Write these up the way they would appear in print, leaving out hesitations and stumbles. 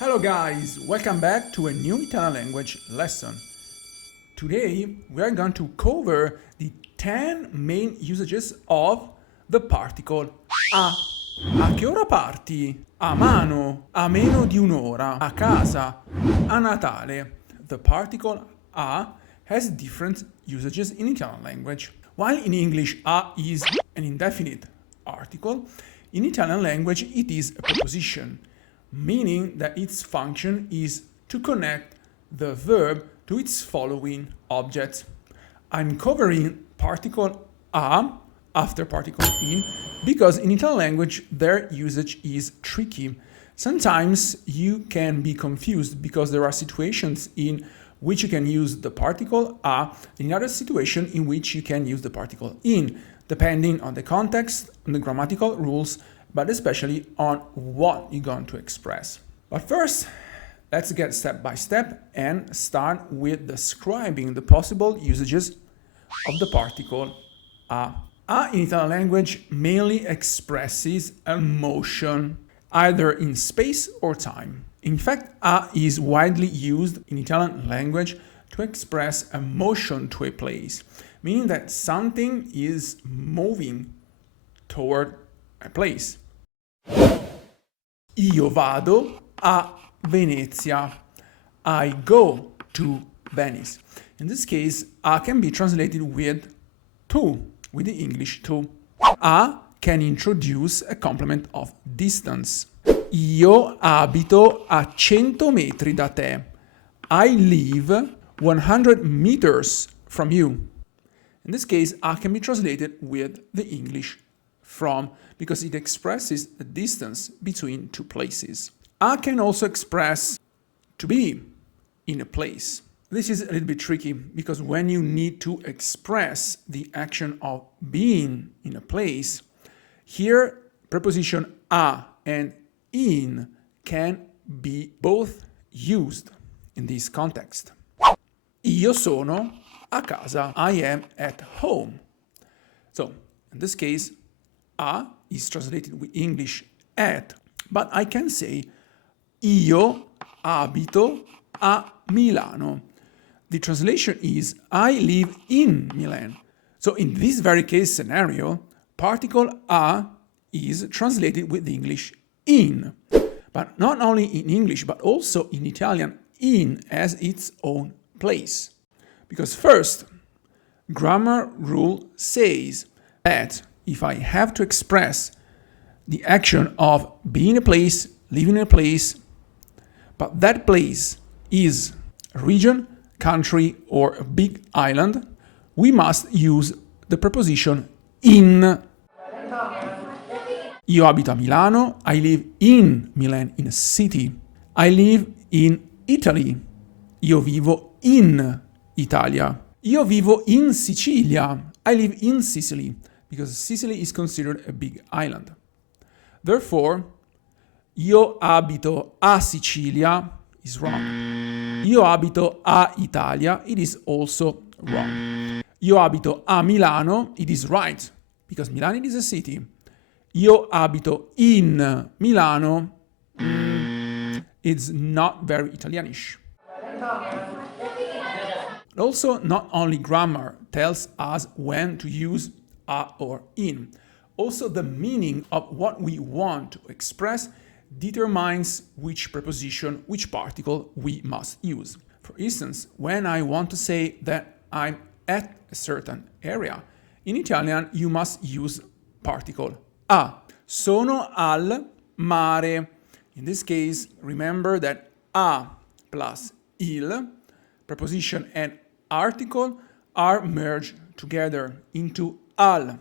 Hello guys, welcome back to a new Italian language lesson. Today we are going to cover the 10 main usages of the particle a. A che ora parti? A mano, a meno di un'ora, a casa, a Natale. The particle a has different usages in Italian language. While in English a is an indefinite article, in Italian language it is a preposition, meaning that its function is to connect the verb to its following object. I'm covering particle a after particle in because in Italian language their usage is tricky. Sometimes you can be confused because there are situations in which you can use the particle a, and in other situations in which you can use the particle in, depending on the context, on the grammatical rules, but especially on what you're going to express. But first, let's get step by step and start with describing the possible usages of the particle a. A in Italian language mainly expresses a motion, either in space or time. In fact, a is widely used in Italian language to express a motion to a place, meaning that something is moving toward a place. Io vado a Venezia. I go to Venice. In this case, a can be translated with to, with the English to. A can introduce a complement of distance. Io abito a 100 metri da te. I live 100 meters from you. In this case, a can be translated with the English from, because it expresses the distance between two places. A can also express to be in a place. This is a little bit tricky because when you need to express the action of being in a place, here preposition a and in can be both used in this context. Io sono a casa. I am at home. So in this case, a is translated with English at, but I can say io abito a Milano. The translation is I live in Milan. So in this very case scenario, particle a is translated with English in. But not only in English, but also in Italian, in as its own place. Because first, grammar rule says that if I have to express the action of being in a place, living in a place, but that place is a region, country, or a big island, we must use the preposition in. Io abito a Milano. I live in Milan, in a city. I live in Italy. Io vivo in Italia. Io vivo in Sicilia. I live in Sicily, because Sicily is considered a big island. Therefore, io abito a Sicilia is wrong. Io abito a Italia, it is also wrong. Io abito a Milano, it is right, because Milan is a city. Io abito in Milano, it's not very Italianish. Also, not only grammar tells us when to use a or in, also the meaning of what we want to express determines which preposition, which particle we must use. For instance, when I want to say that I'm at a certain area, in Italian you must use particle a. Sono al mare. In this case, remember that a plus il, preposition and article, are merged together into al.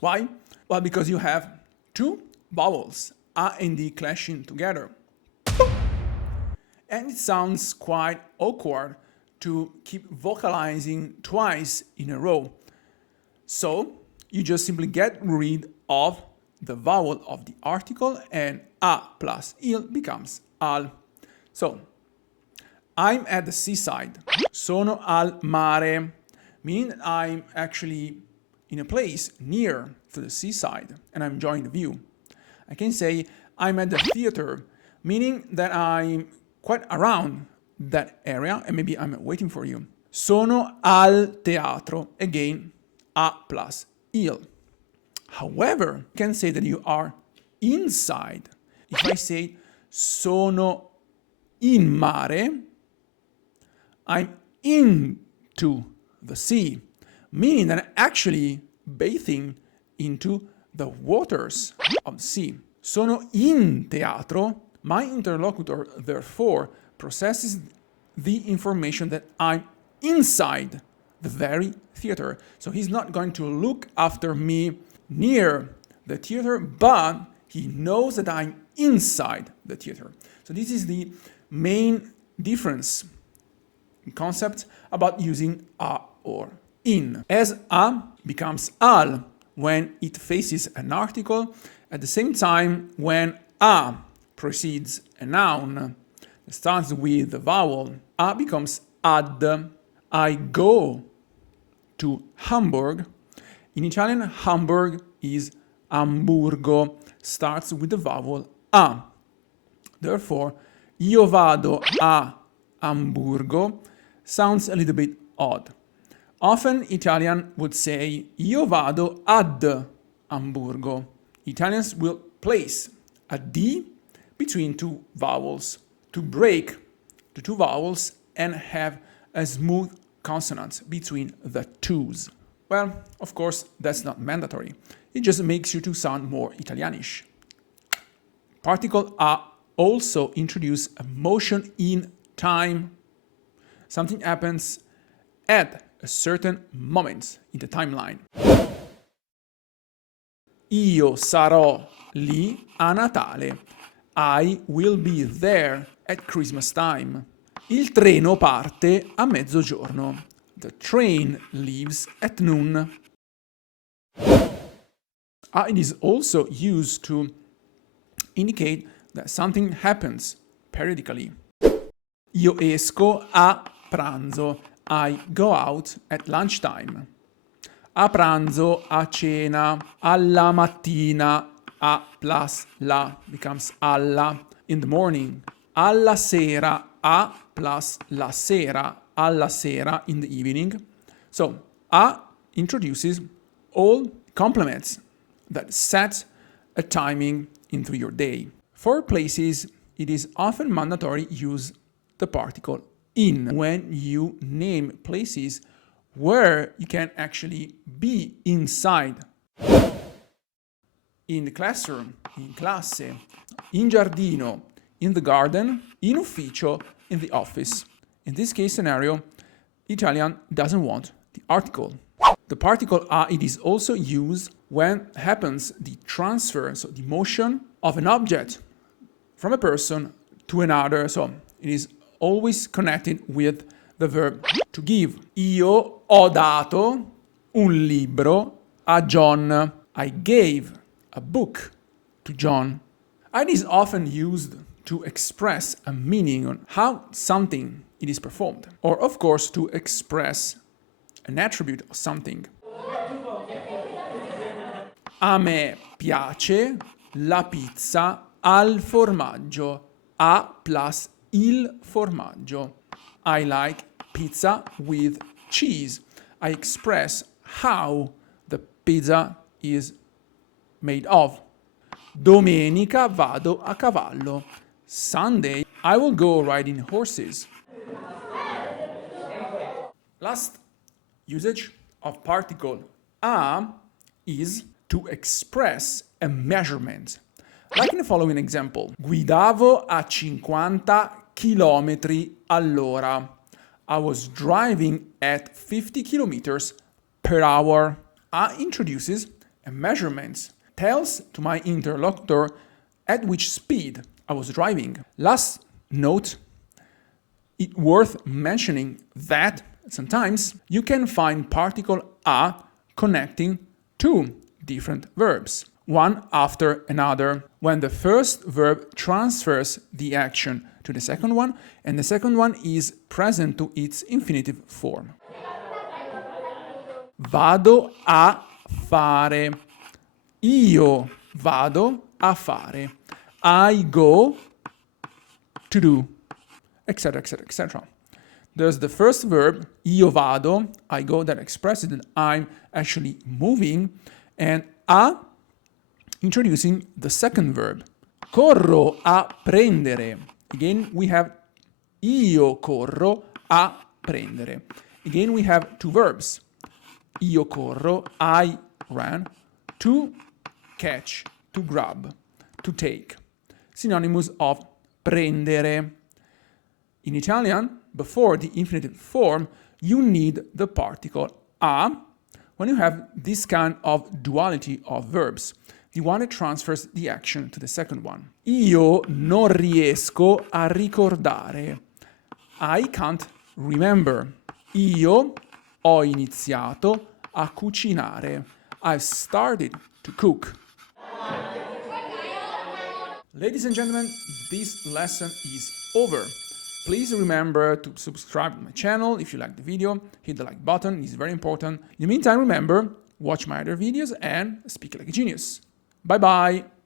Why? Well, because you have two vowels, a and d clashing together. And it sounds quite awkward to keep vocalizing twice in a row. So you just simply get rid of the vowel of the article and a plus il becomes al. So, I'm at the seaside. Sono al mare, meaning that I'm actually in a place near to the seaside and I'm enjoying the view. I can say I'm at the theater. meaning that I'm quite around that area and maybe I'm waiting for you. Sono al teatro. Again, a plus il. However, you can say that you are inside. If I say sono in mare, I'm into the sea, meaning that I'm actually bathing into the waters of the sea. Sono in teatro. My interlocutor, therefore, processes the information that I'm inside the very theater. So he's not going to look after me near the theater, but he knows that I'm inside the theater. So this is the main difference in concept about using a or in. As a becomes al when it faces an article, at the same time when a precedes a noun that starts with the vowel, a becomes ad. I go to Hamburg. In Italian, Hamburg is Hamburgo, starts with the vowel a. Therefore, io vado a Hamburgo sounds a little bit odd. Often Italian would say io vado ad Hamburgo. Italians will place a D between two vowels to break the two vowels and have a smooth consonant between the twos. Well, of course, that's not mandatory. It just makes you to sound more Italianish. Particle a also introduce a motion in time. Something happens at a certain moment in the timeline. Io sarò lì a Natale. I will be there at Christmas time. Il treno parte a mezzogiorno. The train leaves at noon. It is also used to indicate that something happens periodically. Io esco a pranzo. I go out at lunchtime. A pranzo, a cena, alla mattina, a plus la becomes alla in the morning. Alla sera, a plus la sera, alla sera in the evening. So, a introduces all complements that set a timing into your day. For places, it is often mandatory use the particle in when you name places where you can actually be inside. In the classroom, in classe, in giardino, in the garden, in ufficio, in the office. In this case scenario, Italian doesn't want the article. The particle a, it is also used when happens the transfer, so the motion of an object from a person to another. So it is always connected with the verb to give. Io ho dato un libro a John. I gave a book to John. It is often used to express a meaning on how something it is performed, or of course to express an attribute of something. A me piace la pizza al formaggio. A plus il formaggio. I like pizza with cheese. I express how the pizza is made of. Domenica vado a cavallo. Sunday I will go riding horses. Last usage of particle a is to express a measurement. Like in the following example. Guidavo a 50 chilometri all'ora. I was driving at 50 kilometers per hour. A introduces a measurement, tells to my interlocutor at which speed I was driving. Last note, it's worth mentioning that sometimes you can find particle a connecting two different verbs, one after another, when the first verb transfers the action to the second one, and the second one is present to its infinitive form. Vado a fare. Io vado a fare. I go to do, etc., etc., etc. There's the first verb, io vado, I go, that expresses that I'm actually moving, and a introducing the second verb, corro a prendere. Again, we have io corro a prendere. Again, we have two verbs. Io corro, I ran, to catch, to grab, to take. Synonymous of prendere. In Italian, before the infinitive form, you need the particle a when you have this kind of duality of verbs, the one that transfers the action to the second one. Io non riesco a ricordare. I can't remember. Io ho iniziato a cucinare. I've started to cook. Ladies and gentlemen, this lesson is over. Please remember to subscribe to my channel if you like the video. Hit the like button, it's very important. In the meantime, remember, watch my other videos and speak like a genius. Bye bye!